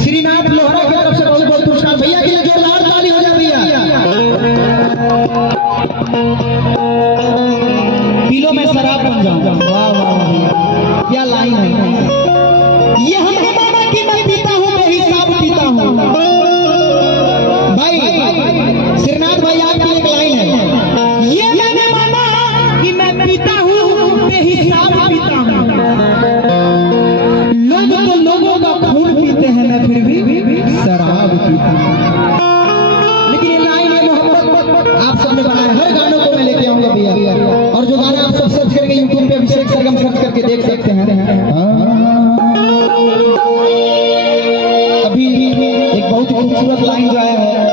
श्रीनाथ लोहरा की तरफ से बहुत बहुत पुरस्कार भैया के लिए जोरदार ताली हो जाए भैया। पीलो में शराब बन जाऊं। वाह वाह भैया क्या लाइन है। ये हम माना कि मैं पीता हूँ मैं हिसाब पीता हूँ। भाई श्रीनाथ भाई आपकी एक लाइन है। ये मैंने माना कि मैं पीता हूँ बेहिसाब पीता हूँ। लोग तो लोगों का खून पीते हैं मैं फिर भी शराब पीता हूँ। लेकिन ये लाइन है मोहब्बत आप सबने बनाया। हर गानों को मैं लेके आऊंगा भैया और जो गाना आप सब सर्च करके यूट्यूब पे अभिषेक सरगम सर्च करके देख सकते हैं। अभी एक बहुत खूबसूरत लाइन जो है